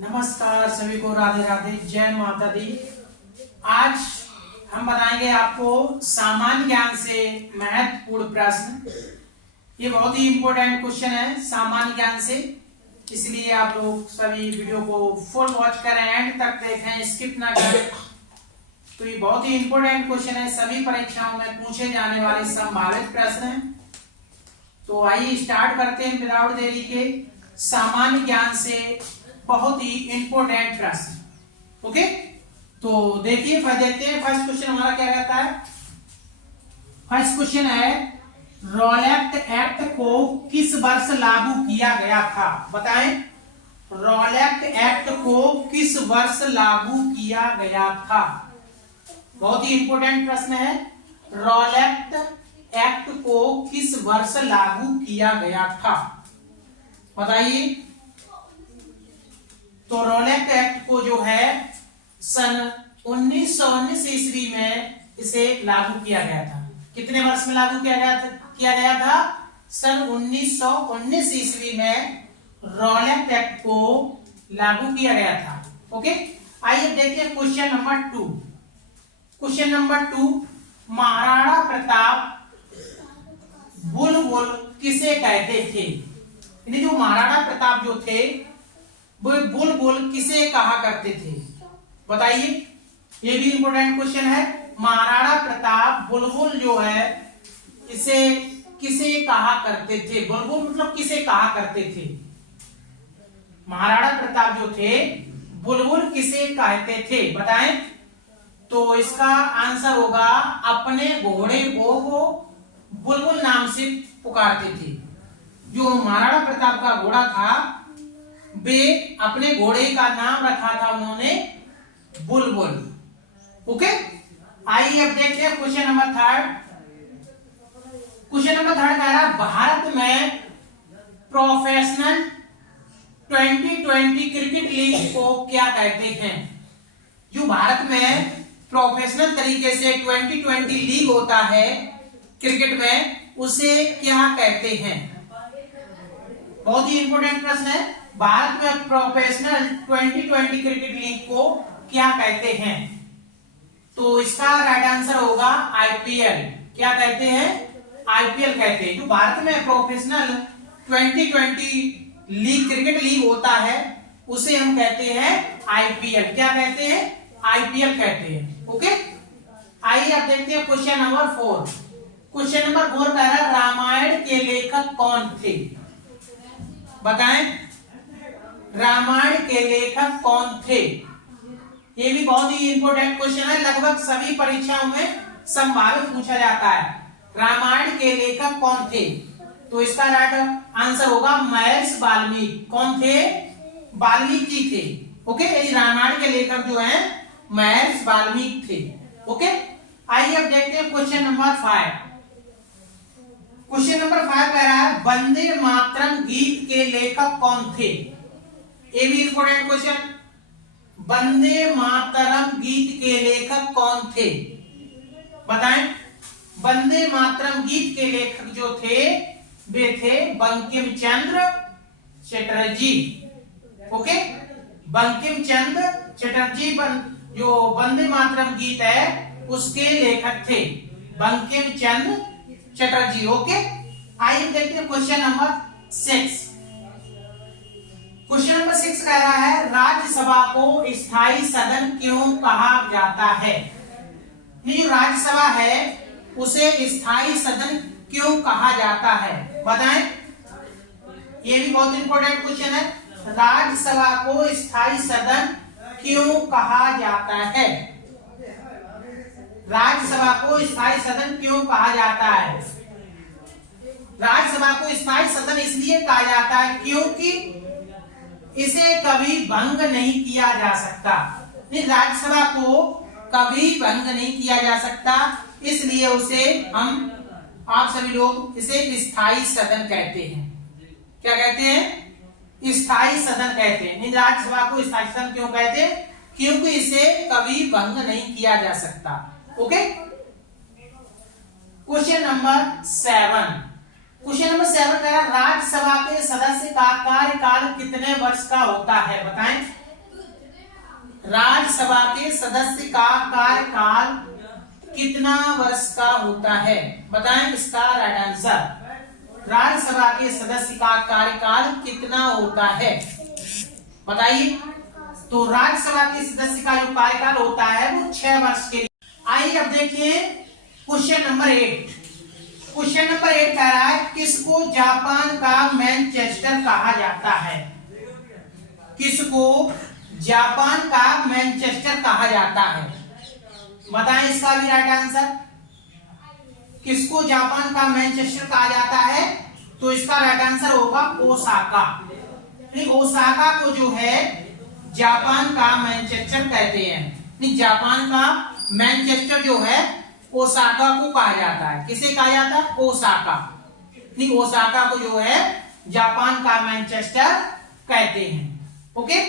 नमस्कार सभी को, राधे राधे, जय माता दी। आज हम बताएंगे आपको सामान्य ज्ञान से महत्वपूर्ण प्रश्न। ये बहुत ही इंपॉर्टेंट क्वेश्चन है सामान्य ज्ञान से, इसलिए आप लोग सभी वीडियो को फुल वॉच करें, एंड तक देखें, स्किप ना करें। तो ये बहुत ही इंपॉर्टेंट क्वेश्चन है, सभी परीक्षाओं में पूछे जाने वाले संभावित प्रश्न हैं। तो आइए स्टार्ट करते हैं विदाउट देरी के सामान्य ज्ञान से बहुत ही इंपॉर्टेंट प्रश्न। ओके, तो देखिए देखते हैं फर्स्ट क्वेश्चन हमारा क्या कहता है। फर्स्ट क्वेश्चन है, रॉलेट एक्ट को किस वर्ष लागू किया गया था? बताएं, रॉलेट एक्ट को किस वर्ष लागू किया गया था? बहुत ही इंपॉर्टेंट प्रश्न है। रॉलेट एक्ट को किस वर्ष लागू किया गया था, बताइए। तो रॉलेट एक्ट को जो है सन 1919 ईस्वी में इसे लागू किया गया था। कितने वर्ष में लागू किया गया था? सन 1919 ईस्वी में रॉलेट एक्ट को लागू किया गया था। ओके, आइए देखिए question number 2। Question number 2, Maharana Pratap बुलबुल किसे कहते थे? यानी जो महाराणा प्रताप जो थे वो बुलबुल किसे कहा करते थे, बताइए। ये भी इंपॉर्टेंट क्वेश्चन है। महाराणा प्रताप बुलबुल जो है इसे किसे कहा करते थे? बुलबुल मतलब किसे कहा करते थे? महाराणा प्रताप जो थे बुलबुल किसे कहते थे, बताएं। तो इसका आंसर होगा, अपने घोड़े को वो बुलबुल नाम से पुकारते थे। जो महाराणा प्रताप का घोड़ा था वे अपने घोड़े का नाम रखा था उन्होंने बुलबुल। ओके, आइए अब देखते हैं क्वेश्चन नंबर 3। क्वेश्चन नंबर 3 कह रहा है, भारत में प्रोफेशनल 2020 क्रिकेट लीग को क्या कहते हैं? जो भारत में प्रोफेशनल तरीके से 2020 लीग होता है क्रिकेट में, उसे क्या कहते हैं? बहुत ही इंपॉर्टेंट प्रश्न है। भारत में प्रोफेशनल 2020 क्रिकेट लीग को क्या कहते हैं? तो इसका राइट आंसर होगा आईपीएल। क्या कहते हैं? आईपीएल कहते हैं। जो भारत में प्रोफेशनल 2020 लीग क्रिकेट लीग होता है उसे हम कहते हैं आईपीएल। क्या कहते हैं? आईपीएल कहते हैं। ओके, आइए अब देखते हैं क्वेश्चन नंबर 4। क्वेश्चन नंबर 4 कह रहा है, रामायण के लेखक कौन थे? बताएं, रामायण के लेखक कौन थे? ये भी बहुत ही इंपॉर्टेंट क्वेश्चन है, लगभग सभी परीक्षाओं में संभावित पूछा जाता है। रामायण के लेखक कौन थे? तो इसका राइट आंसर होगा महर्षि वाल्मीकि। कौन थे? वाल्मीकि थे। ओके, यदि रामायण के लेखक जो हैं महर्षि वाल्मीकि थे। ओके, आइए अब देखते हैं क्वेश्चन नंबर 5। क्वेश्चन नंबर 5 कह रहा है, वंदे मातरम गीत के लेखक कौन थे? ये भी इंपॉर्टेंट क्वेश्चन। वंदे मातरम गीत के लेखक कौन थे, बताएं। वंदे मातरम गीत के लेखक जो थे वे थे बंकिम चंद्र चटर्जी। ओके, बंकिम चंद्र चटर्जी जो वंदे मातरम गीत है उसके लेखक थे बंकिम चंद्र चटर्जी। ओके, आइए देखते हैं क्वेश्चन नंबर 6। क्वेश्चन नंबर 6 कह रहा है, राज्यसभा को स्थायी सदन क्यों कहा जाता है? ये राज्यसभा है उसे स्थायी सदन क्यों कहा जाता है, बताएं। ये भी बहुत इंपॉर्टेंट क्वेश्चन है। राज्यसभा को स्थायी सदन क्यों कहा जाता है? राज्यसभा को स्थायी सदन क्यों कहा जाता है? राज्यसभा को स्थायी सदन इसलिए कहा जाता है क्योंकि इसे कभी भंग नहीं किया जा सकता। राज्यसभा को कभी भंग नहीं किया जा सकता, इसलिए उसे आप सभी लोग इसे स्थायी सदन कहते हैं। क्या कहते हैं? स्थायी सदन कहते हैं। राज्यसभा को स्थायी सदन क्यों कहते हैं? क्योंकि इसे कभी भंग नहीं किया जा सकता। Okay, question number 7। Question number 7 कह रहा, राज्यसभा के सदस्य का कार्यकाल कितने वर्ष का होता है, बताएं। राज्यसभा के सदस्य का कार्यकाल कितना वर्ष का होता है? बताएं इसका राइट आंसर। राज्यसभा के सदस्य का कार्यकाल कितना होता है, बताइए। तो राज्यसभा के सदस्य का जो कार्यकाल होता है वो 6 वर्ष के लिए। आइए अब देखिए क्वेश्चन नंबर 8। क्वेश्चन नंबर 8 कह रहा है किसको जापान का मैनचेस्टर कहा जाता है? किसको जापान का मैनचेस्टर कहा जाता है? बताएं इसका भी राइट आंसर। किसको जापान का मैनचेस्टर कहा जाता है? तो इसका राइट आंसर होगा ओसाका। ओसाका को जो है जापान का मैनचेस्टर कहते हैं। जापान का मैनचेस्टर जो है ओसाका को कहा जाता है। किसे कहा जाता है? ओसाका। ओसाका को जो है जापान का मैनचेस्टर कहते हैं। ओके,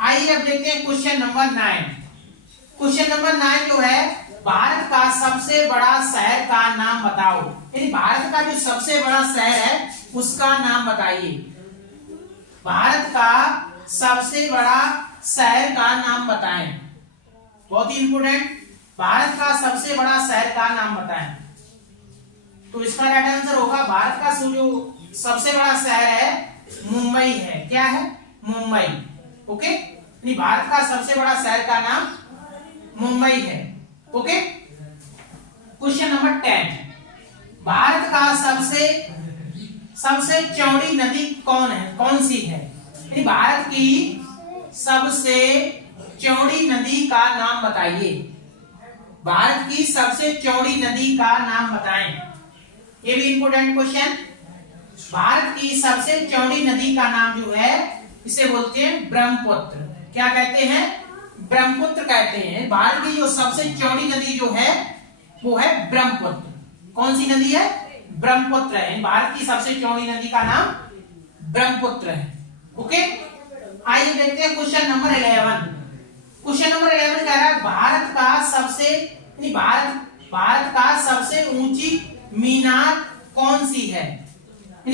आइए अब देखते हैं क्वेश्चन नंबर 9। क्वेश्चन नंबर 9 जो है भारत का सबसे बड़ा शहर का नाम बताओ। यानी भारत का जो सबसे बड़ा शहर है उसका नाम बताइए। भारत का सबसे बड़ा शहर का नाम बताएं। बहुत ही इंपोर्टेंट, भारत का सबसे बड़ा शहर का नाम बताएं। तो इसका राइट आंसर होगा भारत का जो सबसे बड़ा शहर है मुंबई है। क्या है? मुंबई। ओके, भारत का सबसे बड़ा शहर का नाम मुंबई है। Okay, question number 10। भारत का सबसे चौड़ी नदी कौन है? कौन सी है? भारत की सबसे चौड़ी नदी का नाम बताइए। भारत की सबसे चौड़ी नदी का नाम बताएं। ये भी इंपोर्टेंट क्वेश्चन। भारत की सबसे चौड़ी नदी का नाम जो है इसे बोलते हैं ब्रह्मपुत्र। क्या कहते हैं? ब्रह्मपुत्र कहते हैं। भारत की जो सबसे चौड़ी नदी जो है वो है ब्रह्मपुत्र। कौन सी नदी है? ब्रह्मपुत्र है। भारत की सबसे चौड़ी नदी का नाम ब्रह्मपुत्र है। ओके, आइए देखते हैं क्वेश्चन नंबर 11। क्वेश्चन नंबर 11 कह रहा है भारत का सबसे ऊंची मीनार कौन सी है?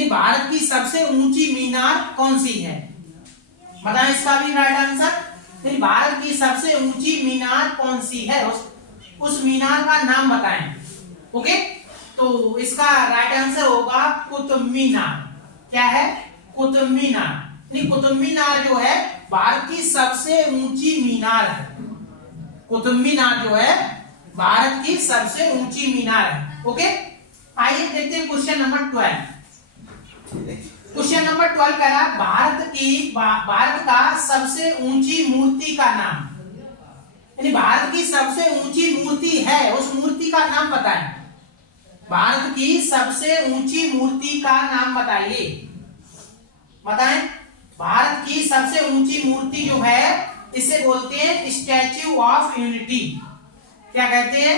भारत की सबसे ऊंची मीनार कौन सी है? बताएं इसका भी राइट आंसर। भारत की सबसे ऊंची मीनार कौन सी है? उस मीनार का नाम बताएं। ओके, तो इसका राइट आंसर होगा कुतुब मीनार। क्या है? कुतुब मीनार। कुतुब मीनार जो है भारत की सबसे ऊंची मीनार है। कुतुब मीनार जो है भारत की सबसे ऊंची मीनार है। ओके, आइए देखते हैं क्वेश्चन नंबर 12। क्वेश्चन नंबर 12 कह रहा भारत का सबसे ऊंची मूर्ति का नाम। भारत की सबसे ऊंची मूर्ति है, उस मूर्ति का नाम बताएं। भारत की सबसे ऊंची मूर्ति का नाम बताइए। बताएं, भारत की सबसे ऊंची मूर्ति जो है इसे बोलते हैं स्टैच्यू ऑफ यूनिटी। क्या कहते हैं?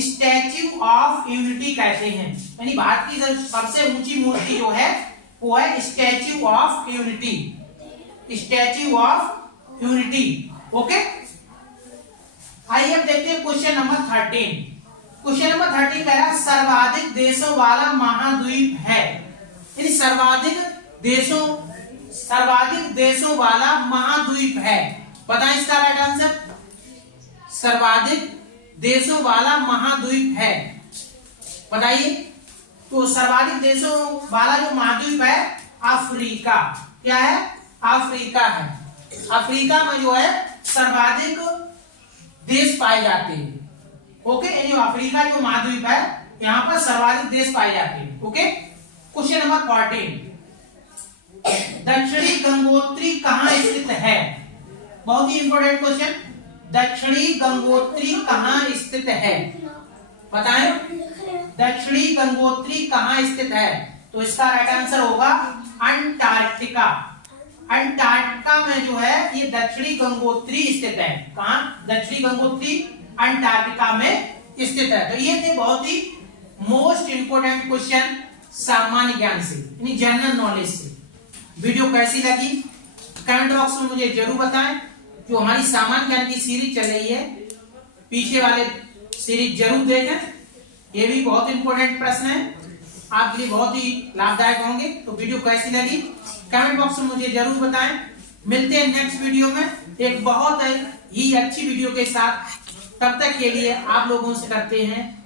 स्टैच्यू ऑफ यूनिटी कहते हैं। यानी भारत की सबसे ऊंची मूर्ति जो है वो है statue of unity. Statue of unity. Okay, आइए अब देखते हैं क्वेश्चन नंबर 13। क्वेश्चन नंबर 13 कह रहा है सर्वाधिक देशों वाला महाद्वीप है। यानी सर्वाधिक देशों वाला महाद्वीप है। बताएं इसका राइट आंसर। सर्वाधिक देशों वाला महाद्वीप है, बताइए। तो सर्वाधिक देशों वाला जो महाद्वीप है अफ्रीका। क्या है? अफ्रीका है। अफ्रीका में जो है सर्वाधिक देश पाए जाते हैं। ओके, ये अफ्रीका जो महाद्वीप है यहाँ पर सर्वाधिक देश पाए जाते हैं। Okay, question number 14। दक्षिणी गंगोत्री कहाँ स्थित है? बहुत ही इंपॉर्टेंट क्वेश्चन। दक्षिणी गंगोत्री कहाँ स्थित है? बताएं, दक्षिणी गंगोत्री कहाँ स्थित है? तो इसका राइट आंसर होगा अंटार्कटिका। अंटार्कटिका में जो है ये दक्षिणी गंगोत्री स्थित है। कहाँ? दक्षिणी गंगोत्री अंटार्कटिका में स्थित है। तो ये थे बहुत ही मोस्ट इंपोर्टेंट क्वेश्चन सामान्य ज्ञान से, यानी जनरल नॉलेज से। वीडियो कैसी लगी कमेंट बॉक्स में मुझे जरूर बताएं। जो हमारी सामान्य ज्ञान की सीरीज चल रही है पीछे वाले सीरीज जरूर देखें। ये भी बहुत इंपॉर्टेंट प्रश्न है, आपके लिए बहुत ही लाभदायक होंगे। तो वीडियो कैसी लगी कमेंट बॉक्स में मुझे जरूर बताएं। मिलते हैं नेक्स्ट वीडियो में। एक बहुत ही अच्छी वीडियो के साथ। तब तक के लिए आप लोगों से करते हैं